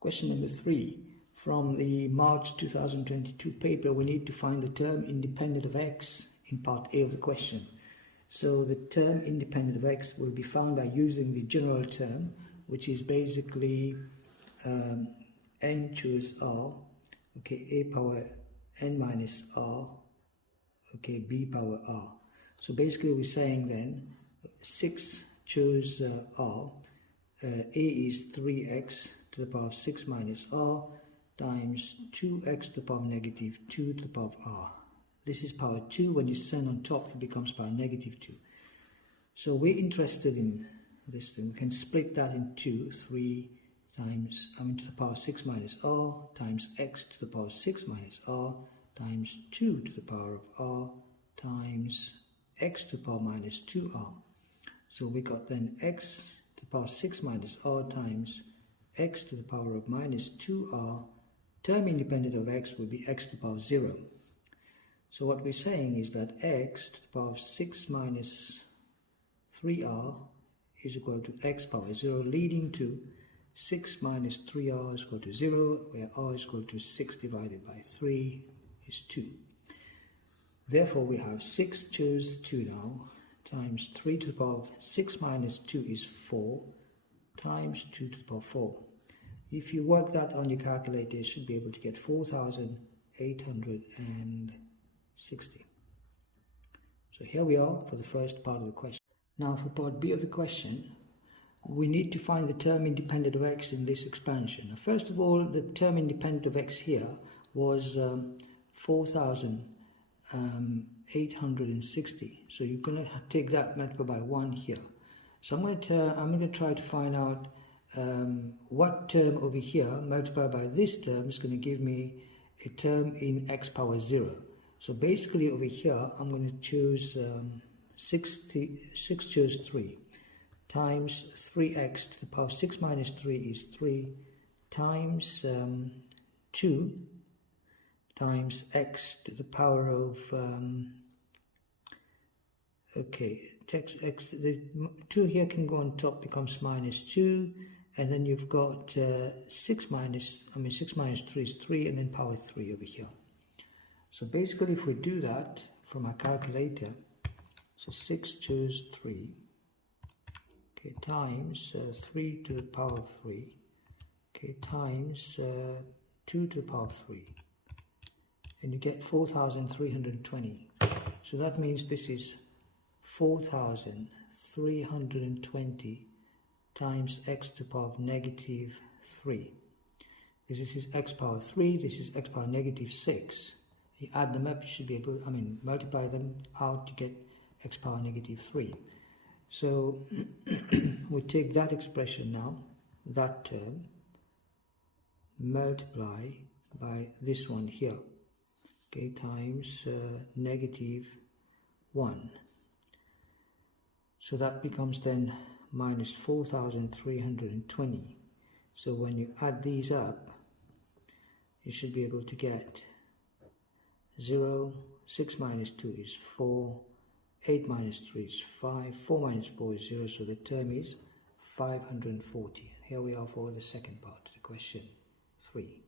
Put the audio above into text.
Question number 3. From the March 2022 paper, we need to find the term independent of x in part A of the question. So the term independent of x will be found by using the general term, which is basically n choose r, okay, a power n minus r, okay, b power r. So basically we're saying then 6 choose r, a is 3x to the power of 6 minus r times 2x to the power of negative 2 to the power of r. This is power 2. When you send on top, it becomes power negative 2. So we're interested in this thing. We can split that in two. 3 times, to the power of 6 minus r times x to the power of 6 minus r times 2 to the power of r times x to the power minus 2r. So we got then x to the power of 6 minus r times x to the power of minus 2r. Term independent of x will be x to the power of 0. So what we're saying is that x to the power of 6 minus 3r is equal to x power 0, leading to 6 minus 3r is equal to 0, where r is equal to 6 divided by 3 is 2. Therefore, we have 6 choose 2 now, times 3 to the power of 6 minus 2 is 4, times 2 to the power of 4. If you work that on your calculator, you should be able to get 4,860. So here we are for the first part of the question. Now for part B of the question, we need to find the term independent of x in this expansion. Now, first of all, the term independent of x here was 4,860. So you're going to take that multiplied by 1 here. So I'm going to try to find out what term over here multiplied by this term is going to give me a term in x power 0. So basically over here I'm going to choose 6 choose 3 times 3x to the power of 6 minus 3 is 3 times 2 times x to the power of the 2 here can go on top, becomes minus 2, and then you've got 6 minus 3 is 3, and then power 3 over here. So basically if we do that from our calculator, so 6 choose 3, okay, times 3 to the power of 3, okay, times 2 to the power of 3, and you get 4,320. So that means this is 4,320 times x to the power of negative 3. Because this is x power 3, this is x power negative 6. You add them up, you should be able, multiply them out to get x power negative 3. So we take that expression now, that term, multiply by this one here, okay, times negative 1. So that becomes then minus 4,320. So when you add these up, you should be able to get 0, 6 minus 2 is 4, 8 minus 3 is 5, 4 minus 4 is 0, so the term is 540. Here we are for the second part of the question 3.